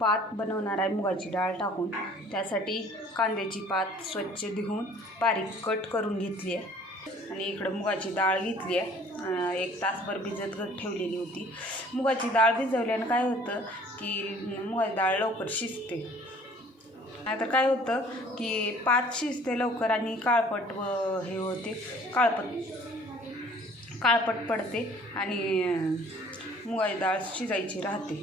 पात बनवणार आहे मुगाची डाळ टाकून. त्यासाठी कांद्याची पात स्वच्छ धुवून बारीक कट करून घेतली आहे. आणि इकडं मुगाची डाळ घेतली आहे. एक तासभर भिजत ठेवलेली होती. मुगाची डाळ भिजवल्यानं काय होतं की मुगाची डाळ लवकर शिजते. नाहीतर काय होतं की पात शिजते लवकर आणि काळपट हे होते काळपट काळपट पडते आणि मुगाची डाळ शिजायची राहते.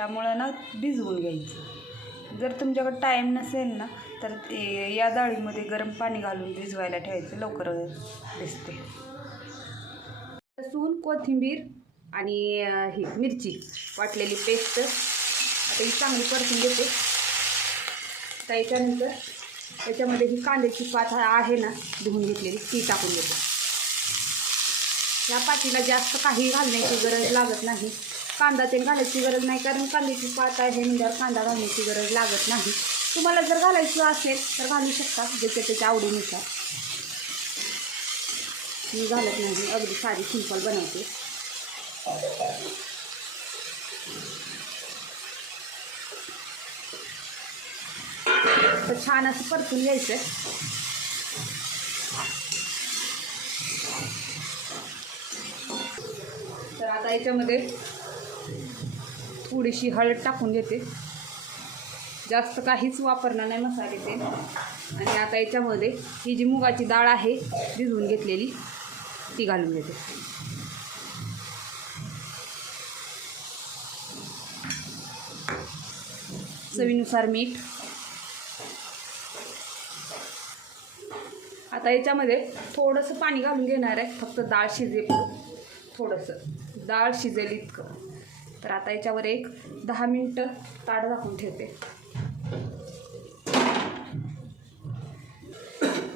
त्यामुळं ना भिजवून घ्यायचं. जर तुमच्याकडे टाईम नसेल ना तर ते या डाळीमध्ये गरम पाणी घालून भिजवायला ठेवायचं लवकर भिजते. लसूण कोथिंबीर आणि ही मिरची वाटलेली पेस्ट. आता ही चांगली परतून घेते. त्याच्यानंतर त्याच्यामध्ये ही कांद्याची पात आहे ना धुवून घेतलेली ती टाकून घेते. या पातीला जास्त काही घालण्याची गरज लागत नाही. कांदा ते घालायची गरज नाही कारण कांद्याची पात आहे म्हणजे कांदा घालण्याची गरज लागत नाही. तुम्हाला जर घालायचं असेल तर घालू शकता ज्याच्या त्याच्या आवडीनुसार. मी घालत नाही अगदी साधी सिंपल बनवते. तर छान असं परतून घ्यायचं. तर आता याच्यामध्ये थोडीशी हळद टाकून घेते. जास्त काहीच वापरणार नाही मसाले ते. आणि आता याच्यामध्ये ही जी मुगाची डाळ आहे भिजवून घेतलेली ती घालून घेते. चवीनुसार मीठ. आता याच्यामध्ये थोडंसं पाणी घालून घेणार आहे फक्त डाळ शिजेल थोडंसं. डाळ शिजेल इतकं. तर आता याच्यावर एक दहा मिनटं ताट दाखवून ठेवते.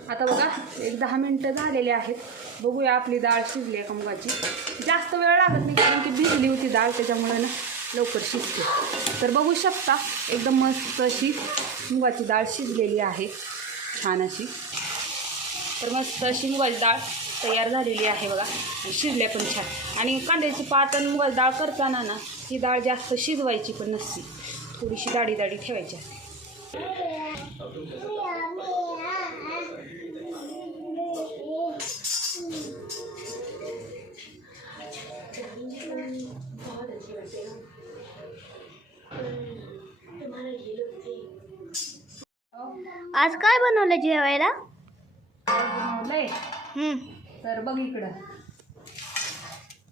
आता बघा एक दहा मिनटं झालेले आहेत. बघूया आपली डाळ शिजली आहे का मुगाची. जास्त वेळ लागत नाही कारण की भिजली होती डाळ त्याच्यामुळे ना लवकर शिजते. तर बघू शकता एकदम मस्त अशी मुगाची डाळ शिजलेली आहे. छान अशी. तर मस्त अशी मुगाची डाळ तयार झालेली आहे बघा. शिजल्या पण छान. आणि कांद्याची पात आणि मुगाची डाळ करताना ना ही डाळ जास्त शिजवायची पण नसते. थोडीशी दाडी दाडी ठेवायची असते. आज काय बनवलं जेवायला? बनवलंय? हम्म. तर बघ इकडं.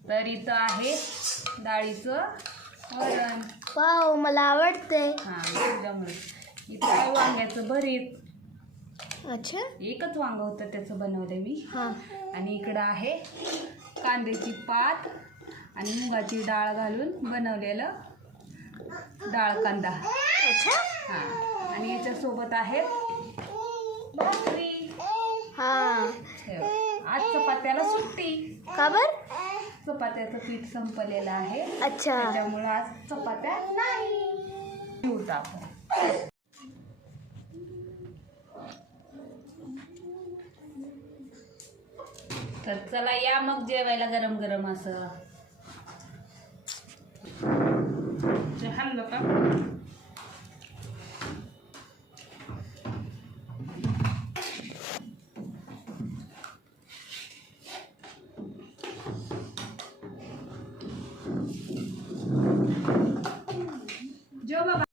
तर इथं आहे डाळीचं वरण. वाव मला आवडतंय. हां त्याच्यामुळे इथं आहे वांग्याचं भरीत. अच्छा. एकच वांग होतं त्याचं बनवलं मी. हां. आणि इकडं आहे कांद्याची पात आणि मुगाची डाळ घालून बनवलेलं डाळ कांदा. अच्छा. हां. आणि याच्यासोबत आहेत भाकरी. हां. ठेव. आज चपात्याला सुट्टी. का बर? चपात्याचं पीठ संपलेलं आहे. अच्छा. त्याच्यामुळे आज चपात्या नाही. आपण. तर चला या मग जेवायला गरम गरम असं का?